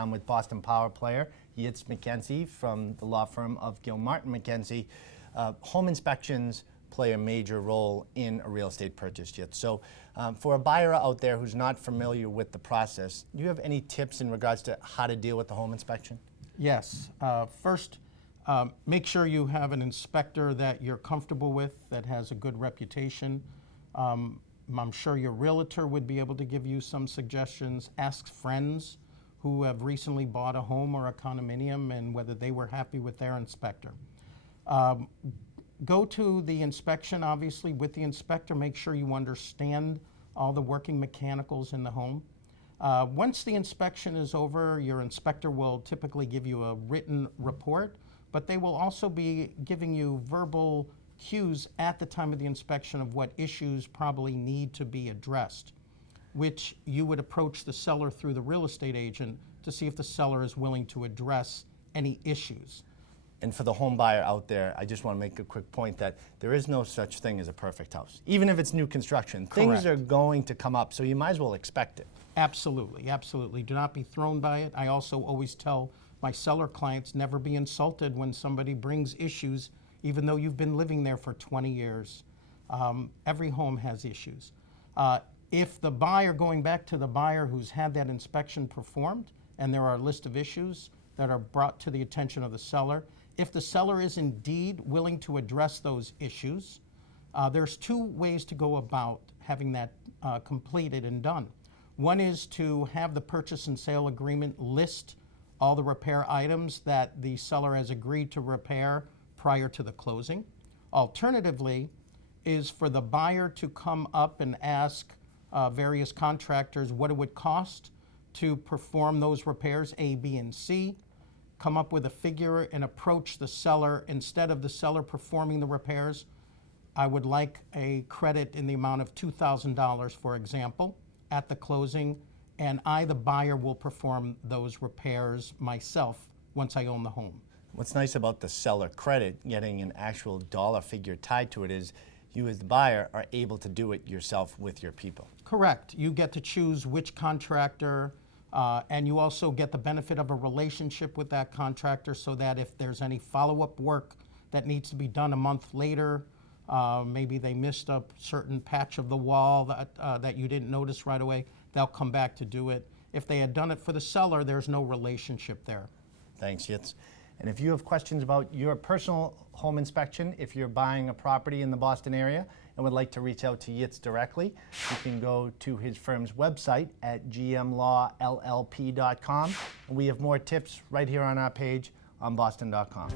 I'm with Boston Power Player Yitz Magence from the law firm of Gilmartin Magence. Home inspections play a major role in a real estate purchase, Yitz. So for a buyer out there who's not familiar with the process, do you have any tips in regards to how to deal with the home inspection? Yes. First, make sure you have an inspector that you're comfortable with, that has a good reputation. I'm sure your realtor would be able to give you some suggestions. Ask friends who have recently bought a home or a condominium and whether they were happy with their inspector. Go to the inspection, obviously, with the inspector. Make sure you understand all the working mechanicals in the home. Once the inspection is over, your inspector will typically give you a written report, but they will also be giving you verbal cues at the time of the inspection of what issues probably need to be addressed, which you would approach the seller through the real estate agent to see if the seller is willing to address any issues. And for the home buyer out there, I just want to make a quick point that there is no such thing as a perfect house. Even if it's new construction, things are going to come up, so you might as well expect it. Absolutely, absolutely. Do not be thrown by it. I also always tell my seller clients, never be insulted when somebody brings issues, even though you've been living there for 20 years. Every home has issues. If the buyer, going back to the buyer who's had that inspection performed, and there are a list of issues that are brought to the attention of the seller, if the seller is indeed willing to address those issues, there's two ways to go about having that completed and done. One is to have the purchase and sale agreement list all the repair items that the seller has agreed to repair prior to the closing. Alternatively, is for the buyer to come up and ask various contractors what it would cost to perform those repairs, A, B, and C, come up with a figure and approach the seller. Instead of the seller performing the repairs, I would like a credit in the amount of $2,000, for example, at the closing, and I, the buyer, will perform those repairs myself once I own the home. What's nice about the seller credit, getting an actual dollar figure tied to it, is you as the buyer are able to do it yourself with your people. Correct. You get to choose which contractor, and you also get the benefit of a relationship with that contractor, so that if there's any follow-up work that needs to be done a month later, maybe they missed a certain patch of the wall that you didn't notice right away, they'll come back to do it. If they had done it for the seller, there's no relationship there. Thanks, Yitz. And if you have questions about your personal home inspection, if you're buying a property in the Boston area and would like to reach out to Yitz directly, you can go to his firm's website at gmlawllp.com. And we have more tips right here on our page on boston.com.